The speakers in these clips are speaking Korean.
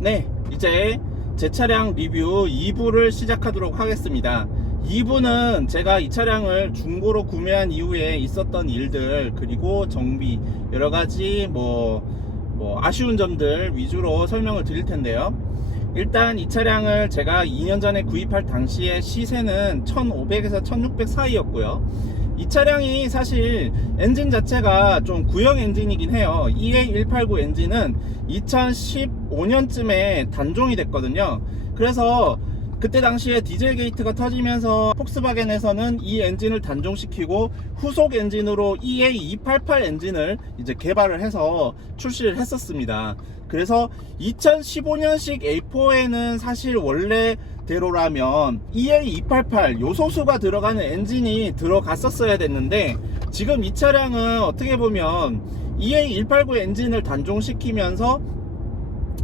네, 이제 제 차량 리뷰 2부를 시작하도록 하겠습니다. 2부는 제가 이 차량을 중고로 구매한 이후에 있었던 일들, 그리고 정비, 여러가지 아쉬운 점들 위주로 설명을 드릴 텐데요. 일단 이 차량을 제가 2년 전에 구입할 당시에 시세는 1500에서 1600 사이였고요. 이 차량이 사실 엔진 자체가 좀 구형 엔진이긴 해요. EA189 엔진은 2015년쯤에 단종이 됐거든요. 그래서 그때 당시에 디젤 게이트가 터지면서 폭스바겐에서는 이 엔진을 단종시키고 후속 엔진으로 EA288 엔진을 이제 개발을 해서 출시를 했었습니다. 그래서 2015년식 A4에는 사실 원래대로라면 EA288 요소수가 들어가는 엔진이 들어갔었어야 됐는데, 지금 이 차량은 어떻게 보면 EA189 엔진을 단종시키면서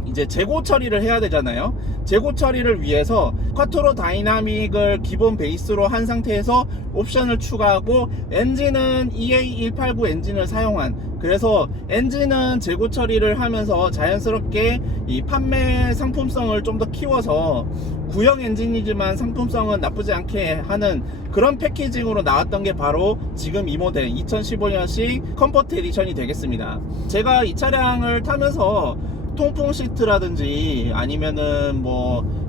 이제 재고 처리를 해야 되잖아요. 재고 처리를 위해서 쿼트로 다이나믹을 기본 베이스로 한 상태에서 옵션을 추가하고 엔진은 EA189 엔진을 사용한, 그래서 엔진은 재고 처리를 하면서 자연스럽게 이 판매 상품성을 좀 더 키워서 구형 엔진이지만 상품성은 나쁘지 않게 하는 그런 패키징으로 나왔던 게 바로 지금 이 모델 2015년식 컴포트 에디션이 되겠습니다. 제가 이 차량을 타면서 통풍 시트라든지 아니면은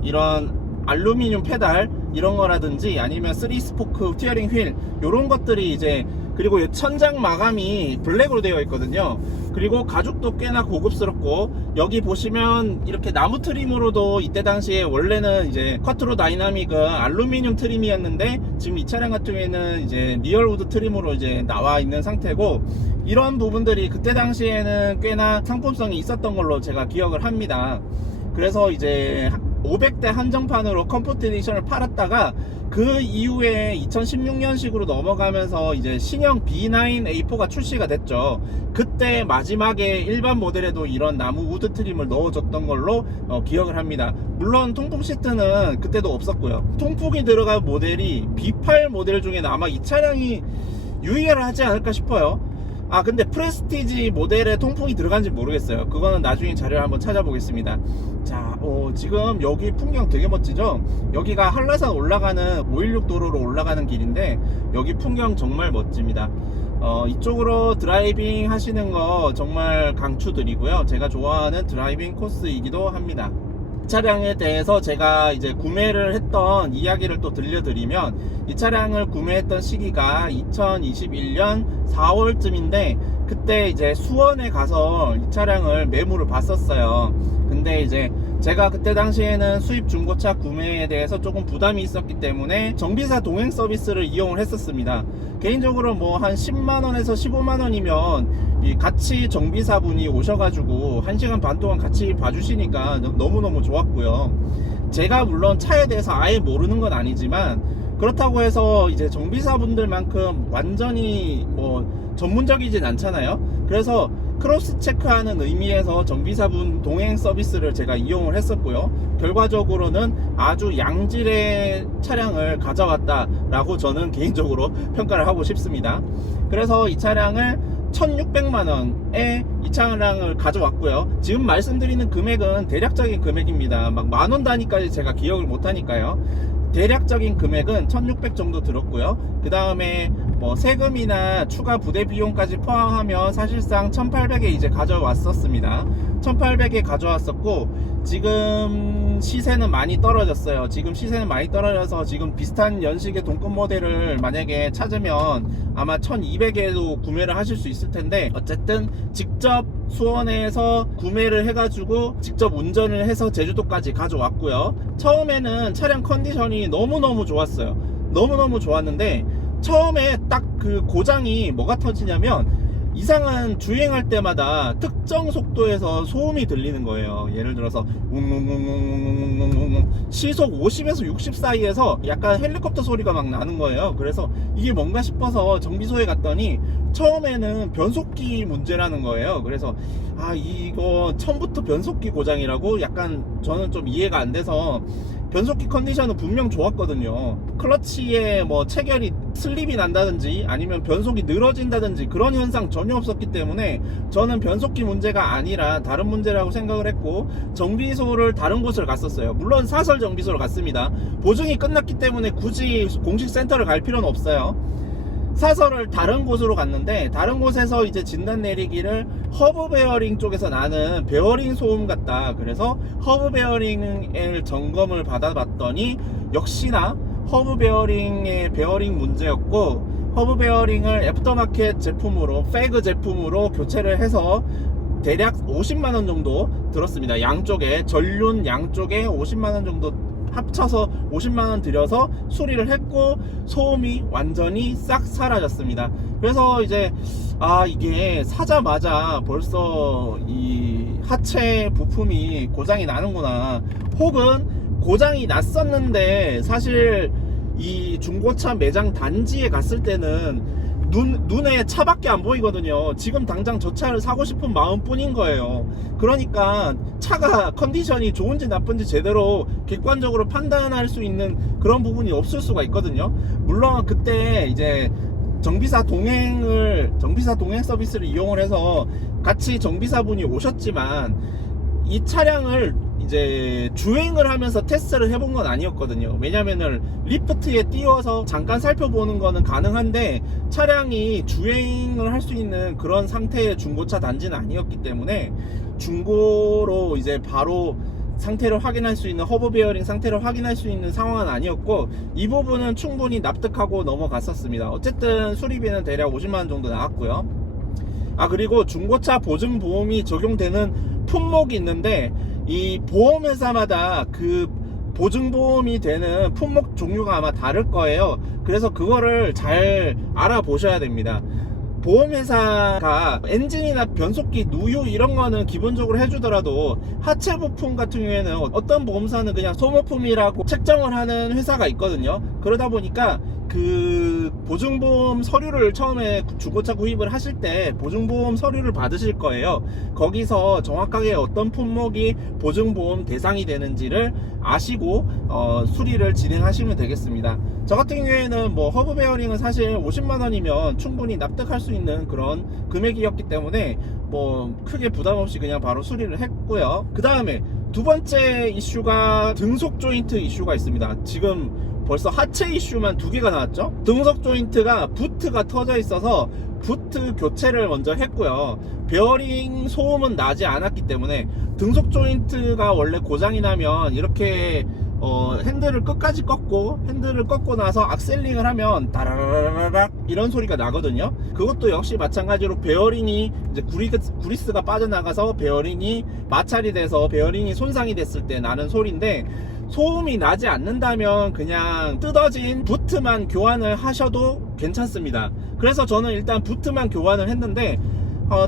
이런 알루미늄 페달 이런 거라든지 아니면 3스포크 스티어링 휠 요런 것들이 이제, 그리고 천장 마감이 블랙으로 되어 있거든요. 그리고 가죽도 꽤나 고급스럽고, 여기 보시면 이렇게 나무 트림으로도 이때 당시에 원래는 이제 쿼트로 다이나믹은 알루미늄 트림이었는데 지금 이 차량 같은 경우에는 이제 리얼우드 트림으로 이제 나와 있는 상태고, 이런 부분들이 그때 당시에는 꽤나 상품성이 있었던 걸로 제가 기억을 합니다. 그래서 이제 500대 한정판으로 컴포트 에디션을 팔았다가 그 이후에 2016년식으로 넘어가면서 이제 신형 B9A4가 출시가 됐죠. 그때 마지막에 일반 모델에도 이런 나무 우드 트림을 넣어줬던 걸로 기억을 합니다. 물론 통풍 시트는 그때도 없었고요. 통풍이 들어간 모델이 B8 모델 중에는 아마 이 차량이 유일하지 않을까 싶어요. 근데 프레스티지 모델에 통풍이 들어간지 모르겠어요. 그거는 나중에 자료를 한번 찾아보겠습니다. 자, 지금 여기 풍경 되게 멋지죠? 여기가 한라산 올라가는 516 도로로 올라가는 길인데 여기 풍경 정말 멋집니다. 이쪽으로 드라이빙 하시는 거 정말 강추드리고요. 제가 좋아하는 드라이빙 코스이기도 합니다. 차량에 대해서 제가 이제 구매를 했던 이야기를 또 들려드리면, 이 차량을 구매했던 시기가 2021년 4월쯤인데 그때 이제 수원에 가서 이 차량을 매물을 봤었어요. 근데 이제 제가 그때 당시에는 수입 중고차 구매에 대해서 조금 부담이 있었기 때문에 정비사 동행 서비스를 이용을 했었습니다. 개인적으로 한 10만원에서 15만원이면 같이 정비사분이 오셔가지고 1시간 반 동안 같이 봐주시니까 너무너무 좋았고요. 제가 물론 차에 대해서 아예 모르는 건 아니지만, 그렇다고 해서 이제 정비사분들만큼 완전히 전문적이진 않잖아요. 그래서 크로스 체크하는 의미에서 정비사분 동행 서비스를 제가 이용을 했었고요. 결과적으로는 아주 양질의 차량을 가져왔다라고 저는 개인적으로 평가를 하고 싶습니다. 그래서 이 차량을 1600만원에 이 차량을 가져왔고요. 지금 말씀드리는 금액은 대략적인 금액입니다. 만원 단위까지 제가 기억을 못하니까요. 대략적인 금액은 1600 정도 들었고요. 그 다음에 세금이나 추가 부대 비용까지 포함하면 사실상 1800에 이제 가져왔었습니다. 1800에 가져왔었고, 지금 시세는 많이 떨어졌어요. 지금 시세는 많이 떨어져서 지금 비슷한 연식의 동급 모델을 만약에 찾으면 아마 1200에도 구매를 하실 수 있을 텐데, 어쨌든 직접 수원에서 구매를 해가지고 직접 운전을 해서 제주도까지 가져왔고요. 처음에는 차량 컨디션이 너무너무 좋았어요. 너무너무 좋았는데 처음에 딱 그 고장이 뭐가 터지냐면, 이상한 주행할 때마다 특정 속도에서 소음이 들리는 거예요. 예를 들어서 웅웅웅웅웅웅웅 시속 50에서 60 사이에서 약간 헬리콥터 소리가 막 나는 거예요. 그래서 이게 뭔가 싶어서 정비소에 갔더니 처음에는 변속기 문제라는 거예요. 그래서 이거 처음부터 변속기 고장이라고, 약간 저는 좀 이해가 안 돼서 변속기 컨디션은 분명 좋았거든요. 클러치에 뭐 체결이 슬립이 난다든지 아니면 변속이 늘어진다든지 그런 현상 전혀 없었기 때문에 저는 변속기 문제가 아니라 다른 문제라고 생각을 했고, 정비소를 다른 곳을 갔었어요. 물론 사설 정비소를 갔습니다. 보증이 끝났기 때문에 굳이 공식 센터를 갈 필요는 없어요. 사설을 다른 곳으로 갔는데, 다른 곳에서 이제 진단 내리기를 허브 베어링 쪽에서 나는 베어링 소음 같다, 그래서 허브 베어링을 점검을 받아봤더니 역시나 허브 베어링의 베어링 문제였고, 허브 베어링을 애프터마켓 제품으로, 패그 제품으로 교체를 해서 대략 50만원 정도 들었습니다. 양쪽에, 전륜 양쪽에 50만원 정도 합쳐서 50만원 들여서 수리를 했고, 소음이 완전히 싹 사라졌습니다. 그래서 이제 이게 사자마자 벌써 이 하체 부품이 고장이 나는구나, 혹은 고장이 났었는데 사실 이 중고차 매장 단지에 갔을 때는 눈에 차밖에 안 보이거든요. 지금 당장 저 차를 사고 싶은 마음 뿐인 거예요. 그러니까 차가 컨디션이 좋은지 나쁜지 제대로 객관적으로 판단할 수 있는 그런 부분이 없을 수가 있거든요. 물론 그때 이제 정비사 동행 서비스를 이용을 해서 같이 정비사분이 오셨지만, 이 차량을 이제 주행을 하면서 테스트를 해본 건 아니었거든요. 왜냐면은 리프트에 띄워서 잠깐 살펴보는 거는 가능한데, 차량이 주행을 할 수 있는 그런 상태의 중고차 단지는 아니었기 때문에 중고로 이제 바로 상태를 확인할 수 있는, 허브 베어링 상태를 확인할 수 있는 상황은 아니었고, 이 부분은 충분히 납득하고 넘어갔었습니다. 어쨌든 수리비는 대략 50만원 정도 나왔고요. 그리고 중고차 보증보험이 적용되는 품목이 있는데, 이 보험회사마다 그 보증보험이 되는 품목 종류가 아마 다를 거예요. 그래서 그거를 잘 알아보셔야 됩니다. 보험회사가 엔진이나 변속기, 누유 이런 거는 기본적으로 해주더라도, 하체 부품 같은 경우에는 어떤 보험사는 그냥 소모품이라고 책정을 하는 회사가 있거든요. 그러다 보니까 그 보증보험 서류를 처음에 중고차 구입을 하실 때 보증보험 서류를 받으실 거예요. 거기서 정확하게 어떤 품목이 보증보험 대상이 되는지를 아시고 수리를 진행하시면 되겠습니다. 저 같은 경우에는 뭐 허브 베어링은 사실 50만원이면 충분히 납득할 수 있는 그런 금액이었기 때문에 뭐 크게 부담 없이 그냥 바로 수리를 했고요. 그 다음에 두 번째 이슈가 등속 조인트 이슈가 있습니다. 지금 벌써 하체 이슈만 2개가 나왔죠. 등속 조인트가 부트가 터져 있어서 부트 교체를 먼저 했고요. 베어링 소음은 나지 않았기 때문에, 등속 조인트가 원래 고장이 나면 이렇게 핸들을 끝까지 꺾고, 핸들을 꺾고 나서 악셀링을 하면 다라라라락 이런 소리가 나거든요. 그것도 역시 마찬가지로 베어링이 이제 구리스가 빠져나가서 베어링이 마찰이 돼서 베어링이 손상이 됐을 때 나는 소리인데, 소음이 나지 않는다면 그냥 뜯어진 부트만 교환을 하셔도 괜찮습니다. 그래서 저는 일단 부트만 교환을 했는데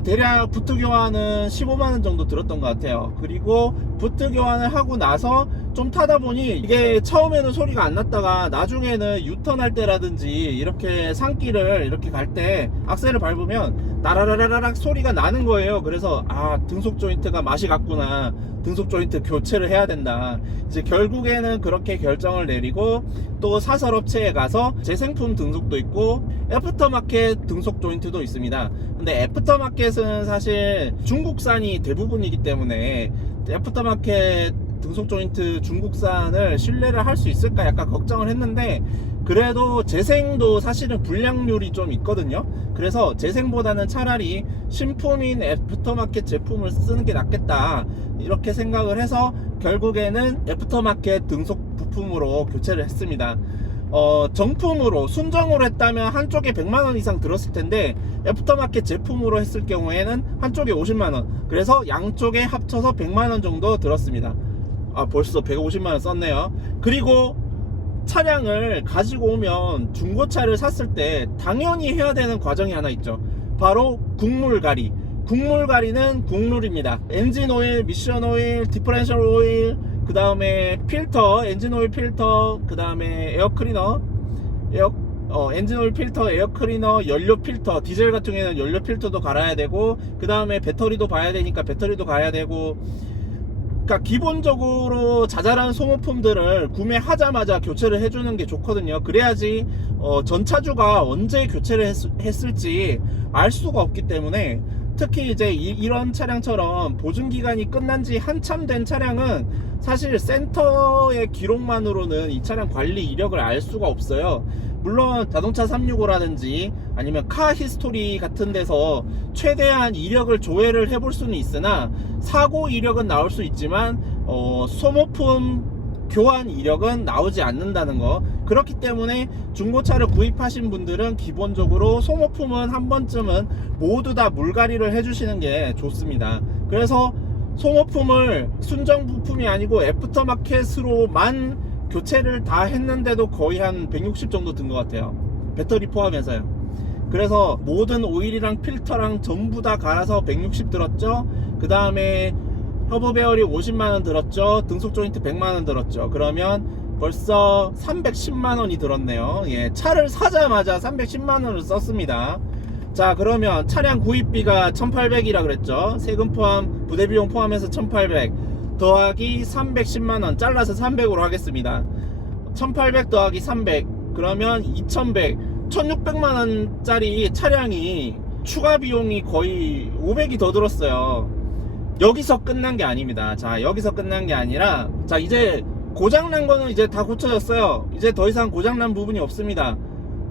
대략 부트 교환은 15만원 정도 들었던 것 같아요. 그리고 부트 교환을 하고 나서 좀 타다 보니 이게 처음에는 소리가 안 났다가 나중에는 유턴할 때라든지 이렇게 산길을 이렇게 갈 때 악셀을 밟으면 나라라라락 소리가 나는 거예요. 그래서 등속 조인트가 맛이 갔구나, 등속 조인트 교체를 해야 된다. 이제 결국에는 그렇게 결정을 내리고, 또 사설업체에 가서 재생품 등속도 있고 애프터마켓 등속 조인트도 있습니다. 근데 애프터마켓은 사실 중국산이 대부분이기 때문에 애프터마켓 등속 조인트 중국산을 신뢰를 할 수 있을까 약간 걱정을 했는데, 그래도 재생도 사실은 불량률이 좀 있거든요. 그래서 재생보다는 차라리 신품인 애프터마켓 제품을 쓰는 게 낫겠다, 이렇게 생각을 해서 결국에는 애프터마켓 등속 부품으로 교체를 했습니다. 정품으로 순정으로 했다면 한쪽에 100만원 이상 들었을 텐데, 애프터마켓 제품으로 했을 경우에는 한쪽에 50만원, 그래서 양쪽에 합쳐서 100만원 정도 들었습니다. 벌써 150만원 썼네요. 그리고 차량을 가지고 오면, 중고차를 샀을 때 당연히 해야 되는 과정이 하나 있죠. 바로 국물갈이. 국물갈이는 국룰입니다. 엔진 오일, 미션 오일, 디퍼렌셜 오일, 그 다음에 필터, 엔진 오일 필터, 그 다음에 에어 클리너, 엔진 오일 필터, 에어 클리너, 연료 필터, 디젤 같은 경우에는 연료 필터도 갈아야 되고, 그 다음에 배터리도 봐야 되니까 배터리도 가야 되고, 그러니까 기본적으로 자잘한 소모품들을 구매하자마자 교체를 해주는 게 좋거든요. 그래야지 전차주가 언제 교체를 했을지 알 수가 없기 때문에, 특히 이제 이런 차량처럼 보증기간이 끝난 지 한참 된 차량은 사실 센터의 기록만으로는 이 차량 관리 이력을 알 수가 없어요. 물론 자동차 365라든지 아니면 카 히스토리 같은 데서 최대한 이력을 조회를 해볼 수는 있으나 사고 이력은 나올 수 있지만 소모품 교환 이력은 나오지 않는다는 거. 그렇기 때문에 중고차를 구입하신 분들은 기본적으로 소모품은 한 번쯤은 모두 다 물갈이를 해주시는 게 좋습니다. 그래서 소모품을 순정 부품이 아니고 애프터마켓으로만 교체를 다 했는데도 거의 한 160 정도 든 것 같아요. 배터리 포함해서요. 그래서 모든 오일이랑 필터랑 전부 다 갈아서 160 들었죠. 그 다음에 허브 베어링 50만원 들었죠. 등속 조인트 100만원 들었죠. 그러면 벌써 310만원이 들었네요. 예, 차를 사자마자 310만원을 썼습니다. 자, 그러면 차량 구입비가 1800이라 그랬죠. 세금 포함, 부대비용 포함해서 1800 더하기 310만원 잘라서 300으로 하겠습니다. 1800 더하기 300 그러면 2100, 1600만원짜리 차량이 추가 비용이 거의 500이 더 들었어요. 여기서 끝난 게 아닙니다. 자, 여기서 끝난 게 아니라, 자, 이제 고장난 거는 이제 다 고쳐졌어요. 이제 더 이상 고장난 부분이 없습니다.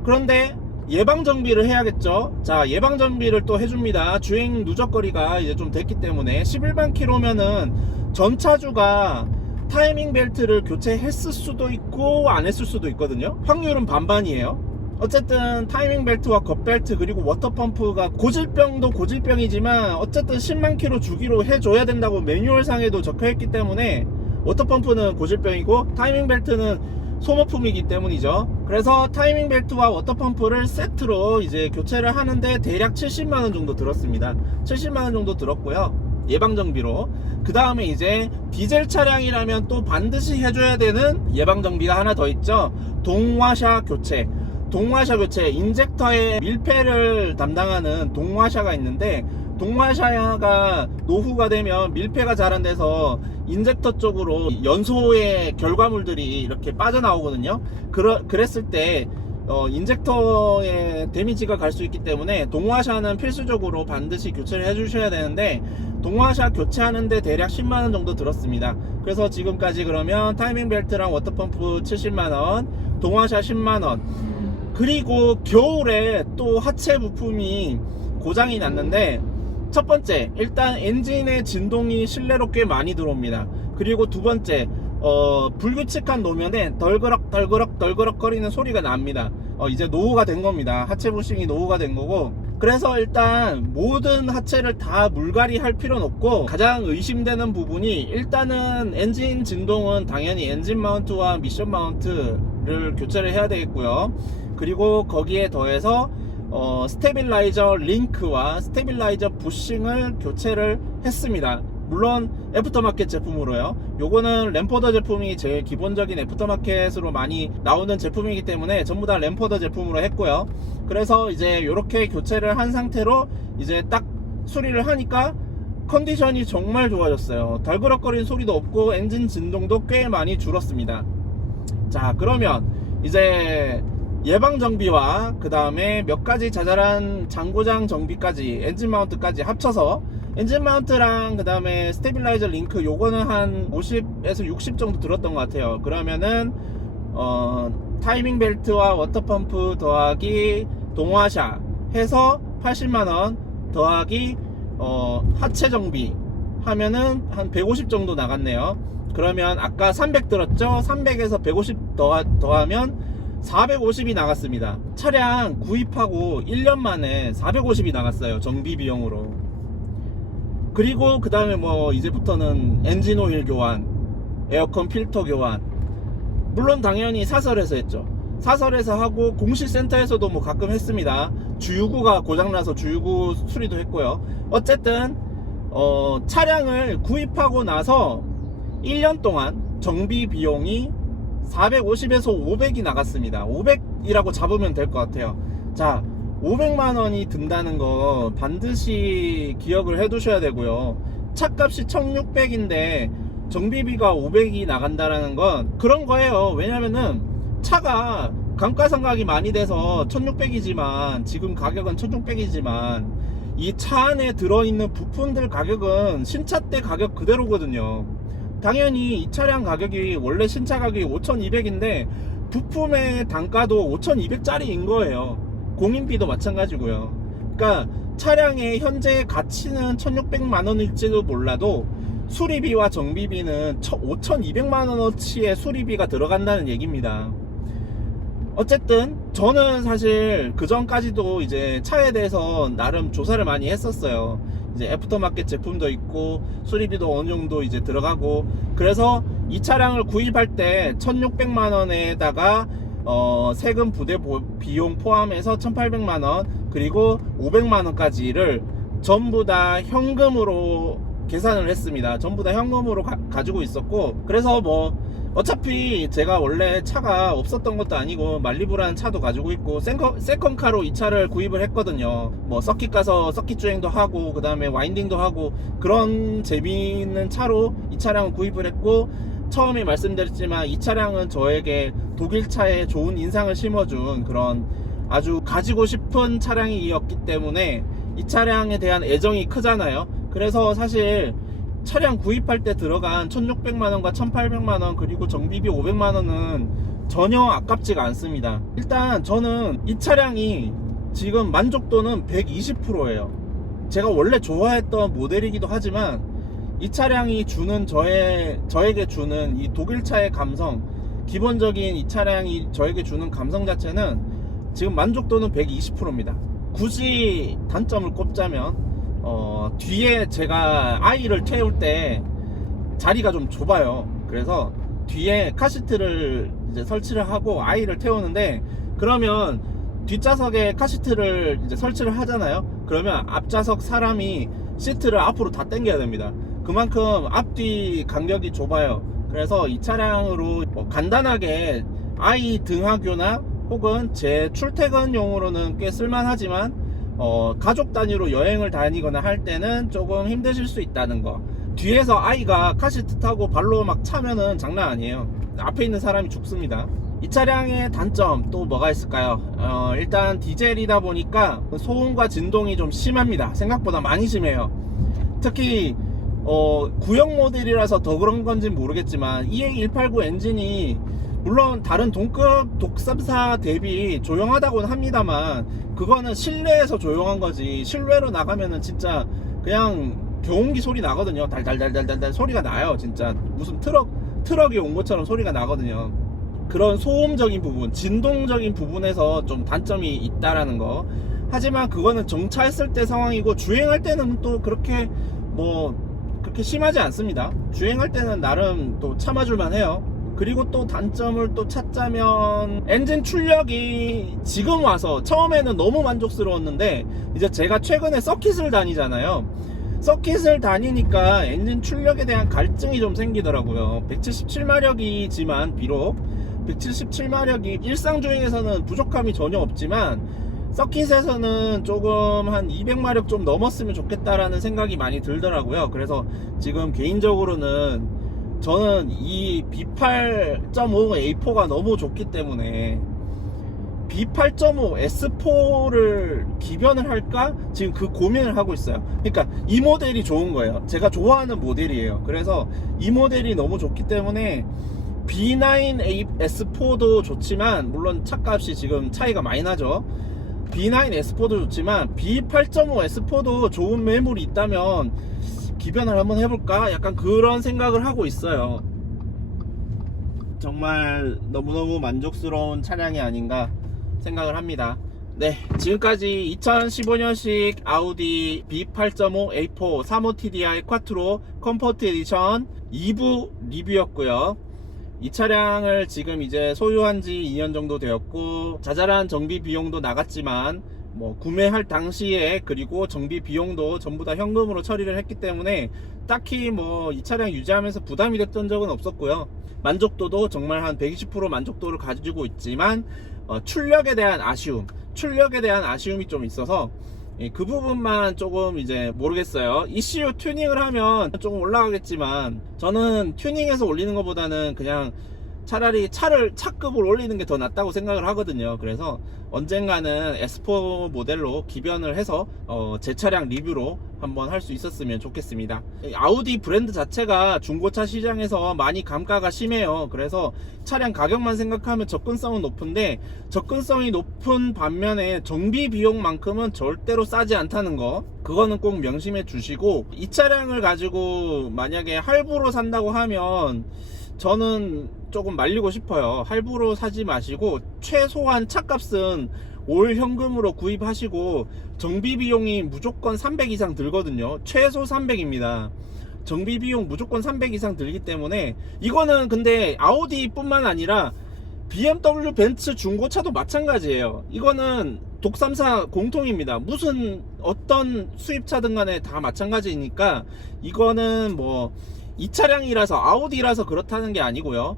그런데 예방정비를 해야겠죠. 자, 예방정비를 또 해줍니다. 주행 누적거리가 이제 좀 됐기 때문에 11만 킬로면은 전차주가 타이밍 벨트를 교체했을 수도 있고 안 했을 수도 있거든요. 확률은 반반이에요. 어쨌든 타이밍 벨트와 겉벨트 그리고 워터펌프가 고질병도 고질병이지만 어쨌든 10만 킬로 주기로 해줘야 된다고 매뉴얼상에도 적혀있기 때문에 워터펌프는 고질병이고 타이밍 벨트는 소모품이기 때문이죠. 그래서 타이밍 벨트와 워터펌프를 세트로 이제 교체를 하는데 대략 70만원 정도 들었습니다. 70만원 정도 들었고요. 예방정비로. 그 다음에 이제 디젤 차량이라면 또 반드시 해줘야 되는 예방정비가 하나 더 있죠. 동화샤 교체. 동화샤 교체, 인젝터의 밀폐를 담당하는 동화샤가 있는데, 동화샤가 노후가 되면 밀폐가 잘 안 돼서 인젝터 쪽으로 연소의 결과물들이 이렇게 빠져나오거든요. 그랬을 때 인젝터에 데미지가 갈 수 있기 때문에 동화샤는 필수적으로 반드시 교체를 해주셔야 되는데, 동화샤 교체하는데 대략 10만원 정도 들었습니다. 그래서 지금까지 그러면 타이밍 벨트랑 워터펌프 70만원, 동화샤 10만원, 그리고 겨울에 또 하체 부품이 고장이 났는데, 첫 번째, 일단 엔진의 진동이 실내로 꽤 많이 들어옵니다. 그리고 두 번째, 불규칙한 노면에 덜그럭 거리는 소리가 납니다. 이제 노후가 된 겁니다. 하체 부싱이 노후가 된 거고, 그래서 일단 모든 하체를 다 물갈이 할 필요는 없고, 가장 의심되는 부분이, 일단은 엔진 진동은 당연히 엔진 마운트와 미션 마운트를 교체를 해야 되겠고요. 그리고 거기에 더해서 스테빌라이저 링크와 스테빌라이저 부싱을 교체를 했습니다. 물론 애프터마켓 제품으로요. 요거는 램퍼더 제품이 제일 기본적인 애프터마켓으로 많이 나오는 제품이기 때문에 전부 다 램퍼더 제품으로 했고요. 그래서 이제 이렇게 교체를 한 상태로 이제 딱 수리를 하니까 컨디션이 정말 좋아졌어요. 덜그럭거리는 소리도 없고 엔진 진동도 꽤 많이 줄었습니다. 자, 그러면 이제 예방정비와 그 다음에 몇 가지 자잘한 장고장 정비까지, 엔진 마운트까지 합쳐서, 엔진 마운트랑 그 다음에 스테빌라이저 링크 요거는 한 50에서 60 정도 들었던 것 같아요. 그러면은 타이밍 벨트와 워터펌프 더하기 동화샤 해서 80만원 더하기 하체 정비 하면은 한 150 정도 나갔네요. 그러면 아까 300 들었죠? 300에서 150 더하면 450이 나갔습니다. 차량 구입하고 1년 만에 450이 나갔어요. 정비 비용으로. 그리고 그 다음에 뭐 이제부터는 엔진 오일 교환, 에어컨 필터 교환, 물론 당연히 사설에서 했죠. 사설에서 하고 공실센터에서도 뭐 가끔 했습니다. 주유구가 고장나서 주유구 수리도 했고요. 어쨌든 차량을 구입하고 나서 1년 동안 정비 비용이 450에서 500이 나갔습니다. 500이라고 잡으면 될 것 같아요. 자, 500만원이 든다는 거 반드시 기억을 해 두셔야 되고요. 차값이 1600인데 정비비가 500이 나간다라는 건 그런 거예요. 왜냐면은 차가 감가상각이 많이 돼서 1600이지만 지금 가격은 1600이지만 이 차 안에 들어있는 부품들 가격은 신차 때 가격 그대로거든요. 당연히 이 차량 가격이 원래 신차 가격이 5200인데 부품의 단가도 5200짜리인 거예요. 공인비도 마찬가지고요. 그러니까 차량의 현재 가치는 1600만원일지도 몰라도 수리비와 정비비는 5200만원어치의 수리비가 들어간다는 얘기입니다. 어쨌든 저는 사실 그 전까지도 이제 차에 대해서 나름 조사를 많이 했었어요. 이제 애프터마켓 제품도 있고 수리비도 어느 정도 이제 들어가고, 그래서 이 차량을 구입할 때 1600만원에다가 세금 부대 비용 포함해서 1800만원 그리고 500만원까지를 전부 다 현금으로 계산을 했습니다. 전부 다 현금으로 가지고 있었고, 그래서 뭐 어차피 제가 원래 차가 없었던 것도 아니고 말리부라는 차도 가지고 있고 세컨카로 이 차를 구입을 했거든요. 뭐 서킷 가서 서킷 주행도 하고 그 다음에 와인딩도 하고 그런 재미있는 차로 이 차량을 구입을 했고, 처음에 말씀드렸지만 이 차량은 저에게 독일 차에 좋은 인상을 심어준 그런 아주 가지고 싶은 차량이었기 때문에 이 차량에 대한 애정이 크잖아요. 그래서 사실 차량 구입할 때 들어간 1600만원과 1800만원 그리고 정비비 500만원은 전혀 아깝지가 않습니다. 일단 저는 이 차량이 지금 만족도는 120%예요 제가 원래 좋아했던 모델이기도 하지만 이 차량이 주는 저에게 주는 이 독일차의 감성, 기본적인 이 차량이 저에게 주는 감성 자체는 지금 만족도는 120%입니다 굳이 단점을 꼽자면 뒤에 제가 아이를 태울 때 자리가 좀 좁아요. 그래서 뒤에 카시트를 이제 설치를 하고 아이를 태우는데, 그러면 뒷좌석에 카시트를 이제 설치를 하잖아요. 그러면 앞좌석 사람이 시트를 앞으로 다 당겨야 됩니다. 그만큼 앞뒤 간격이 좁아요. 그래서 이 차량으로 간단하게 아이 등하교나 혹은 제 출퇴근용으로는 꽤 쓸만하지만 가족 단위로 여행을 다니거나 할 때는 조금 힘드실 수 있다는 거. 뒤에서 아이가 카시트 타고 발로 막 차면은 장난 아니에요. 앞에 있는 사람이 죽습니다. 이 차량의 단점 또 뭐가 있을까요? 일단 디젤이다 보니까 소음과 진동이 좀 심합니다. 생각보다 많이 심해요. 특히 구형 모델이라서 더 그런 건지 모르겠지만 EA189 엔진이 물론 다른 동급 독삼사 대비 조용하다고는 합니다만 그거는 실내에서 조용한 거지, 실외로 나가면은 진짜 그냥 경운기 소리 나거든요. 달달달달달 소리가 나요. 진짜 무슨 트럭이 온 것처럼 소리가 나거든요. 그런 소음적인 부분, 진동적인 부분에서 좀 단점이 있다라는 거. 하지만 그거는 정차했을 때 상황이고 주행할 때는 또 그렇게 그렇게 심하지 않습니다. 주행할 때는 나름 또 참아줄만 해요. 그리고 또 단점을 또 찾자면 엔진 출력이 지금 와서, 처음에는 너무 만족스러웠는데 이제 제가 최근에 서킷을 다니잖아요. 서킷을 다니니까 엔진 출력에 대한 갈증이 좀 생기더라고요. 177마력이지만 비록 177마력이 일상주행에서는 부족함이 전혀 없지만 서킷에서는 조금 한 200마력 좀 넘었으면 좋겠다라는 생각이 많이 들더라고요. 그래서 지금 개인적으로는 저는 이 B8.5 A4가 너무 좋기 때문에 B8.5 S4를 기변을 할까? 지금 그 고민을 하고 있어요. 그러니까 이 모델이 좋은 거예요. 제가 좋아하는 모델이에요. 그래서 이 모델이 너무 좋기 때문에 B9 S4도 좋지만, 물론 차값이 지금 차이가 많이 나죠. B9 S4도 좋지만 B8.5 S4도 좋은 매물이 있다면 기변을 한번 해볼까? 약간 그런 생각을 하고 있어요. 정말 너무너무 만족스러운 차량이 아닌가 생각을 합니다. 네, 지금까지 2015년식 아우디 B8.5 A4 35TDI 쿼트로 컴포트 에디션 2부 리뷰였고요. 이 차량을 지금 이제 소유한 지 2년 정도 되었고, 자잘한 정비 비용도 나갔지만 구매할 당시에 그리고 정비 비용도 전부 다 현금으로 처리를 했기 때문에 딱히 이 차량 유지하면서 부담이 됐던 적은 없었고요. 만족도도 정말 한 120% 만족도를 가지고 있지만 출력에 대한 아쉬움이 좀 있어서 그 부분만 조금 이제 모르겠어요. ECU 튜닝을 하면 조금 올라가겠지만 저는 튜닝해서 올리는 것보다는 그냥 차라리 차급을 올리는 게 더 낫다고 생각을 하거든요. 그래서 언젠가는 S4 모델로 기변을 해서 제 차량 리뷰로 한번 할 수 있었으면 좋겠습니다. 아우디 브랜드 자체가 중고차 시장에서 많이 감가가 심해요. 그래서 차량 가격만 생각하면 접근성은 높은데, 접근성이 높은 반면에 정비 비용만큼은 절대로 싸지 않다는 거, 그거는 꼭 명심해 주시고, 이 차량을 가지고 만약에 할부로 산다고 하면 저는 조금 말리고 싶어요. 할부로 사지 마시고 최소한 차값은 올 현금으로 구입하시고, 정비 비용이 무조건 300 이상 들거든요. 최소 300입니다. 정비 비용 무조건 300 이상 들기 때문에, 이거는 근데 아우디 뿐만 아니라 BMW, 벤츠 중고차도 마찬가지예요. 이거는 독삼사 공통입니다. 무슨 어떤 수입차든 간에 다 마찬가지니까, 이거는 뭐 이 차량이라서 아우디라서 그렇다는 게 아니고요.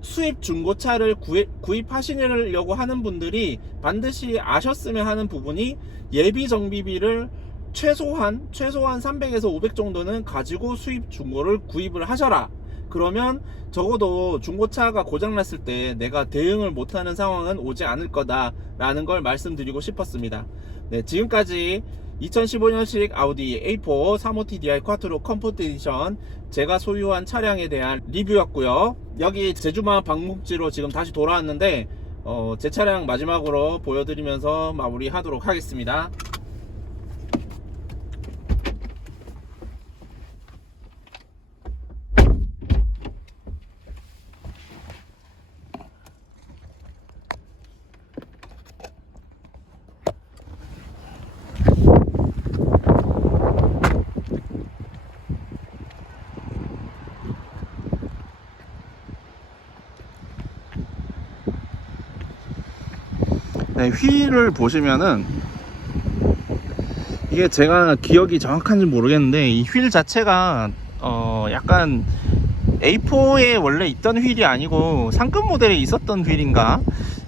수입 중고차를 구입하시려고 하는 분들이 반드시 아셨으면 하는 부분이, 예비 정비비를 최소한 300에서 500 정도는 가지고 수입 중고를 구입을 하셔라. 그러면 적어도 중고차가 고장났을 때 내가 대응을 못하는 상황은 오지 않을 거다 라는 걸 말씀드리고 싶었습니다. 네, 지금까지 2015년식 아우디 A4 35TDI 쿼트로 컴포트 에디션 제가 소유한 차량에 대한 리뷰였고요. 여기 제주마 방목지로 지금 다시 돌아왔는데 제 차량 마지막으로 보여드리면서 마무리하도록 하겠습니다. 네, 휠을 보시면은, 이게 제가 기억이 정확한지 모르겠는데 이 휠 자체가 약간 A4에 원래 있던 휠이 아니고 상급 모델에 있었던 휠인가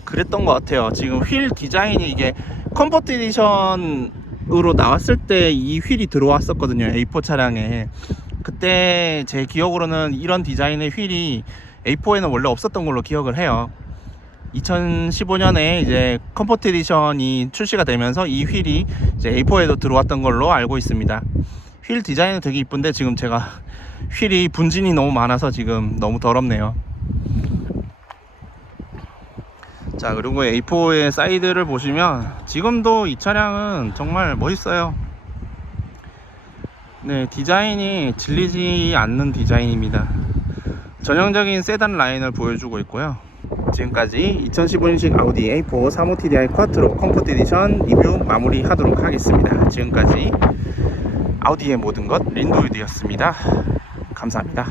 그랬던 것 같아요. 지금 휠 디자인이 이게 컴포트 에디션으로 나왔을 때 이 휠이 들어왔었거든요, A4 차량에. 그때 제 기억으로는 이런 디자인의 휠이 A4에는 원래 없었던 걸로 기억을 해요. 2015년에 이제 컴포트 에디션이 출시가 되면서 이 휠이 이제 A4에도 들어왔던 걸로 알고 있습니다. 휠 디자인은 되게 이쁜데 지금 제가 휠이 분진이 너무 많아서 지금 너무 더럽네요. 자, 그리고 A4의 사이드를 보시면 지금도 이 차량은 정말 멋있어요. 네, 디자인이 질리지 않는 디자인입니다. 전형적인 세단 라인을 보여주고 있고요. 지금까지 2015년식 아우디 A4 35TDI 쿼트로 컴포트 에디션 리뷰 마무리 하도록 하겠습니다. 지금까지 아우디의 모든 것 린도유드였습니다. 감사합니다.